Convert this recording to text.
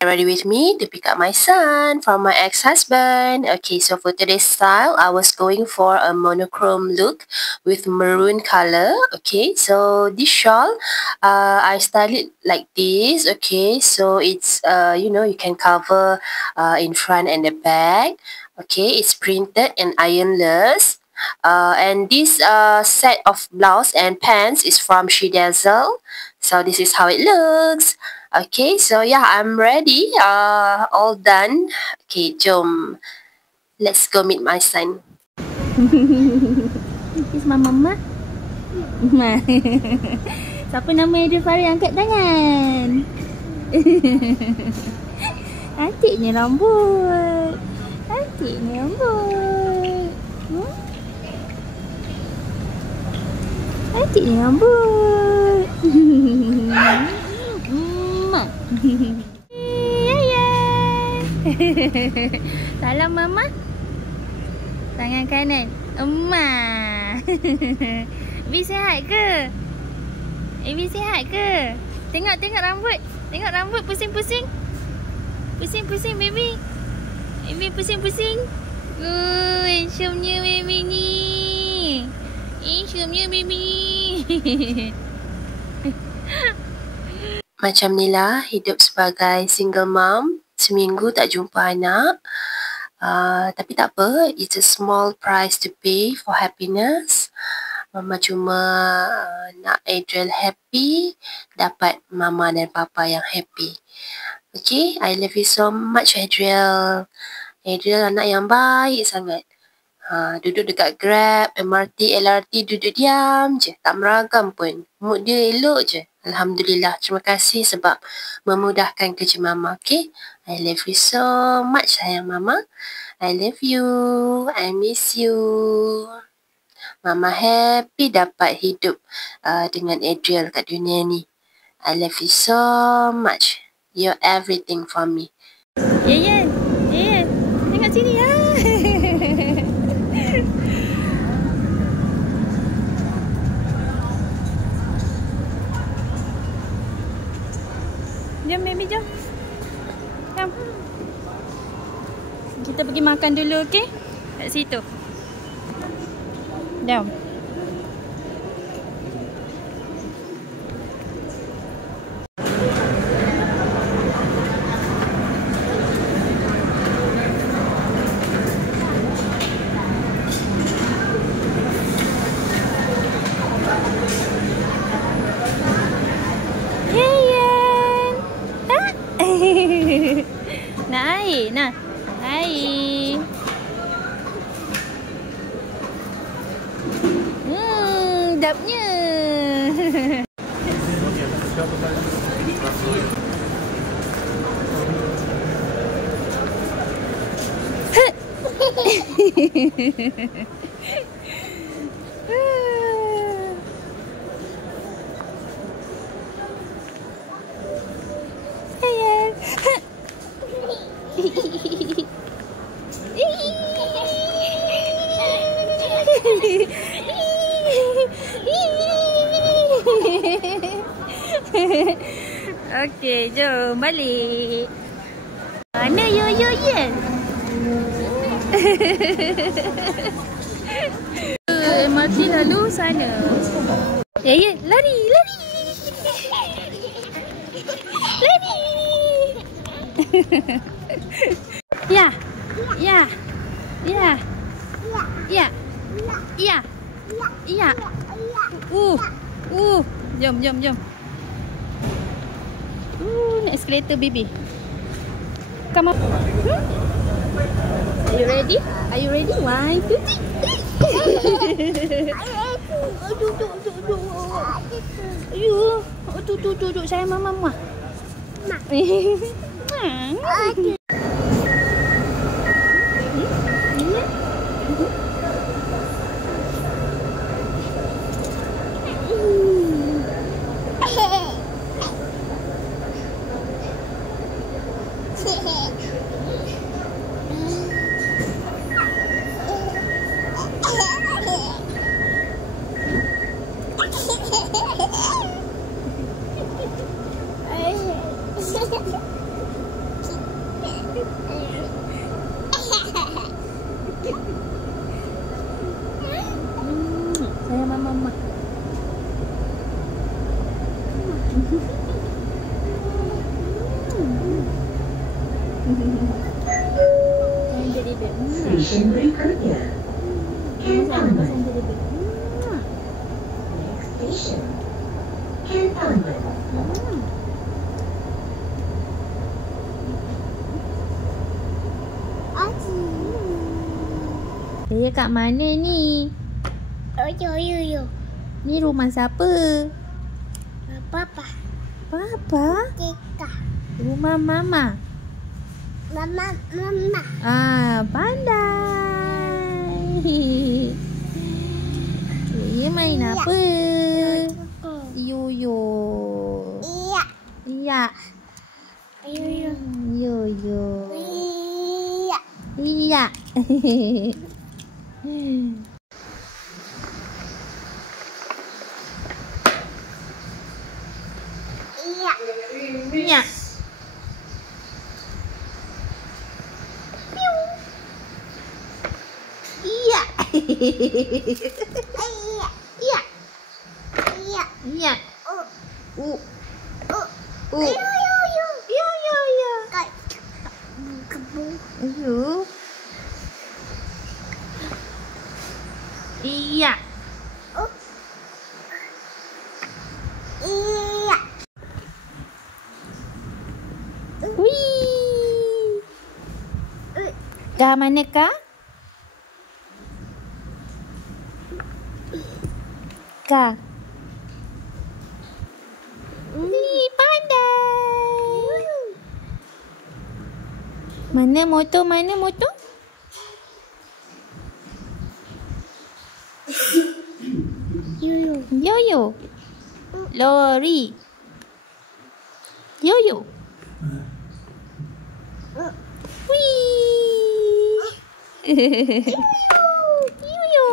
Ready with me to pick up my son from my ex-husband. Okay, so for today's style, I was going for a monochrome look with maroon color. Okay, so this shawl, I styled it like this. Okay, so it's you know, you can cover in front and the back. Okay, it's printed and ironless. And this set of blouse and pants is from Shedazzle. So this is how it looks. Okay, so yeah, I'm ready. All done. Okay, jom. Let's go meet my son. Kiss mama. Siapa nama Adriel Fahri? Angkat tangan. Cantiknya rambut. Cantiknya rambut. Cantiknya rambut. Salam mama. Tangan kanan. Bi sihat ke? Bi sihat ke? Tengok rambut. Tengok rambut pusing-pusing. Pusing-pusing baby. Baby pusing-pusing. Syumnya baby ni. Syumnya baby. Macam ni lah hidup sebagai single mom. Seminggu tak jumpa anak. Tapi tak apa. It's a small price to pay for happiness. Mama cuma nak Adriel happy. Dapat mama dan papa yang happy. Okay, I love you so much Adriel. Adriel anak yang baik sangat. Duduk dekat Grab, MRT, LRT, duduk diam je. Tak meragam pun. Mood dia elok je. Alhamdulillah. Terima kasih sebab memudahkan kerja mama. Okay? I love you so much sayang mama. I love you. I miss you. Mama happy dapat hidup dengan Adriel kat dunia ni. I love you so much. You're everything for me. Yeyen. Tengok sini ya. Jom baby, jom. Jom. Kita pergi makan dulu, okey? Kat situ. Jom. Nak air? Nak air. Sedapnya. Okey, jom balik. Mana Yoyo Yen? MRT lalu sana. Yen, lari. Lari. Ya. Jom. Naik escalator baby. Come on. Are you ready? 1, 2, 3. Duduk. Sayang mama. Sayang teddy bear. Station berikutnya, Nama sayang Cantonment. teddy bear. Next station, Cantonment. Saya kat mana ni? Ni rumah siapa? Papa, Papa? Tika, Rumah Mama? Mama, Pandai. Saya main apa? Yoyo. Iya, Iya. iya, Yoyo. iya, Iya. iya, Iya. Iya. iya, iya, Iya. oh, Iya. Iya, iya, iya. kayak kebun, Ayo. Iya. iya, Wih. Dah manakah? Kak. Wih, pandai. Mana motor? Mana motor? yoyo, Yoyo. Lori. Yoyo. Wih. Yoyo.